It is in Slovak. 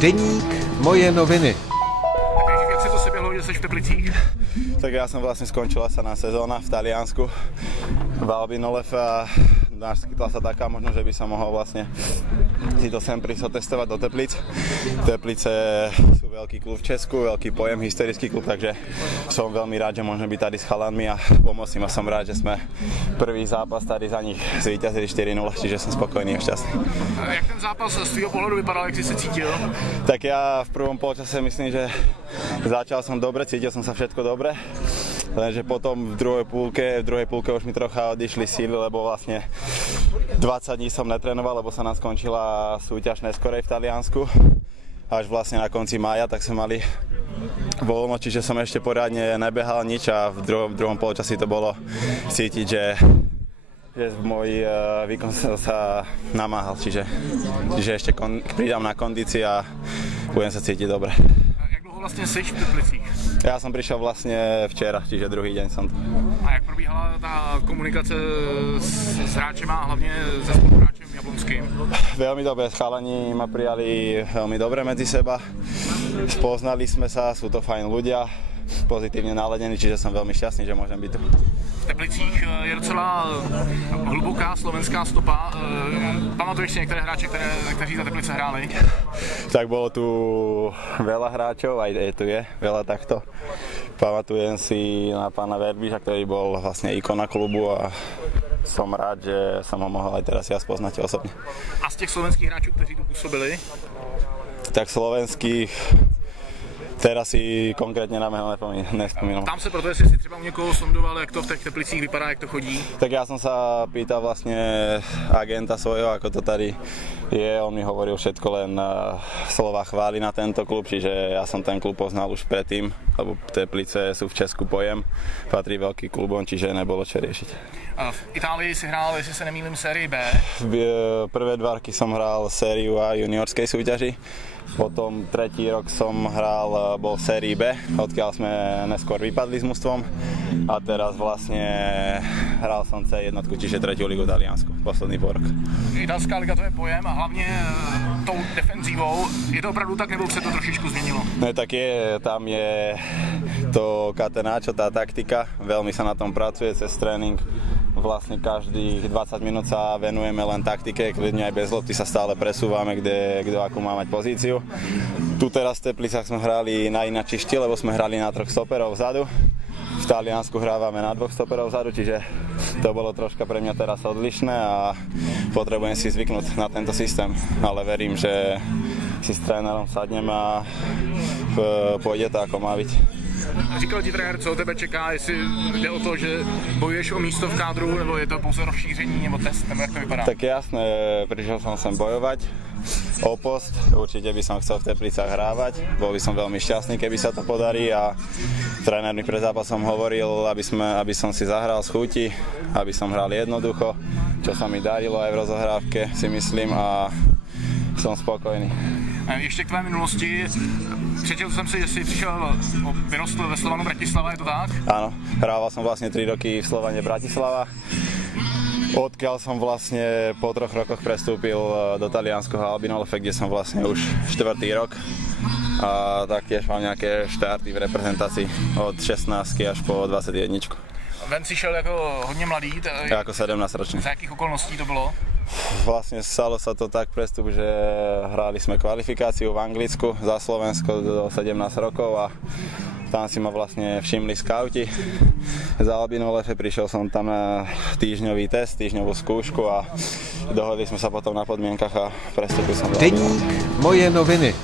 Deník Moje noviny. Tak jak si to si běhlo, že jsi v Teplicích? Tak ja som vlastne skončila sa na sezóna v Taliansku v Albinolefe a naskytla sa taká možnosť, že by som mohol vlastne si to sem prísť otestovať do Teplic. Teplice sú veľký klub v Česku, veľký pojem, historický klub, takže som veľmi rád, že môžem byť tady s chalanmi a pomôcť im a som rád, že sme prvý zápas tady za nich zvíťazili 4-0, čiže som spokojný a šťastný. A jak ten zápas z tvýho pohledu vypadal, jak si se cítil? Tak ja v prvom polčase myslím, že začal som dobre, cítil som sa všetko dobre. Lenže potom v druhej púlke už mi trocha odišli síly, lebo vlastne 20 dní som netrénoval, lebo sa nám skončila súťaž neskorej v Taliansku. Až vlastne na konci mája, tak sme mali voľno, čiže som ešte poriadne nebehal nič a v druhom poločasí to bolo cítiť, že môj výkon sa namáhal, čiže ešte pridám na kondícii a budem sa cítiť dobre. Vlastně jsi v Teplicích? Já jsem přišel vlastně včera, čiže druhý den jsem tu. A jak probíhala ta komunikace s hráčem a hlavně se spoluhráčem Jablonským? Veľmi dobre, chalani ma prijali veľmi dobre medzi seba. Spoznali sme sa, sú to fajn ľudia, pozitívne naladení, čiže som veľmi šťastný, že môžem byť tu. V Teplicích je docela hluboká slovenská stopa. Pamatuješ si některé hráče, kteří za Teplice hráli? Tak bolo tu veľa hráčov, aj tu je veľa takto. Pamatujem si na pána Verbiša, ktorý bol vlastne ikona klubu a som rád, že som ho mohol aj teraz ja spoznať osobne. A z těch slovenských hráčů, kteří tu působili? Tak slovenských teraz si konkrétne na meno nespomínam. Tam se proto, jestli si třeba u někoho sondoval, jak to v těch Teplicích vypadá, jak to chodí? Tak ja som sa pýtal vlastne agenta svojho, ako to tady je. On mi hovoril všetko len slova chvály na tento klub, čiže ja som ten klub poznal už predtým, lebo Teplice sú v Česku pojem, patrí veľký klubom, čiže nebolo čo riešiť. A v Itálii si hrál, jestli se nemýlim, sérii B? Prvé 2 roky som hral sériu A juniorskej súťaži. Potom tretí rok som bol v sérii B, odkiaľ sme neskôr vypadli s mužstvom a teraz vlastne hral som C1, čiže tretiu ligu v Taliansku, posledný rok. Italská liga to je pojem a hlavně tou defenzívou. Je to opravdu tak, nebo se to trošičku změnilo? No tak tam je to catenaccio, tá taktika, veľmi sa na tom pracuje cez tréning. Vlastne každých 20 minút sa venujeme len taktike, kľudne aj bez lopty sa stále presúvame, kto akú má mať pozíciu. Tu teraz v Teplicách sme hrali na ináčí štýl, lebo sme hrali na 3 stoperov vzadu. V Taliansku hrávame na 2 stoperov vzadu, čiže to bolo troška pre mňa teraz odlišné a potrebujem si zvyknúť na tento systém, ale verím, že si s trénerom sadnem a pôjde to ako má byť. Říkal ti trenér, co o tebe čeká, jestli jde o to, že bojuješ o místo v kádru, nebo je to pouze rozšíření, nebo test, nebo jak to vypadá? Tak jasné, prišiel som sem bojovať o post, určite by som chcel v Teplicách hrávať, bol by som veľmi šťastný, keby sa to podarí a tréner mi pred zápasom hovoril, aby som si zahral z chuti, aby som hral jednoducho, čo sa mi darilo aj v rozohrávke, si myslím, a som spokojný. Ještě k tvé minulosti. Přečetl jsem si, že jsi vyrostl ve Slovanu Bratislava, je to tak? Áno, hrával som vlastne 3 roky v Slovane Bratislava, odkiaľ som vlastne po 3 rokoch prestúpil do talianskeho Albinolefe, kde som vlastne už 4. rok. A taktiež mám nejaké štarty v reprezentácii od 16 až po 21. Ven si šel jako hodně mladý. Ako 17 ročný. Za jakých okolností to bylo? Vlastne stalo sa to tak prestup, že hrali sme kvalifikáciu v Anglicku za Slovensko do 17 rokov a tam si ma vlastne všimli skauti za Albinolefe, prišiel som tam na týždňový test, týždňovú skúšku a dohodli sme sa potom na podmienkach a prestúpil som do Deník Moje noviny.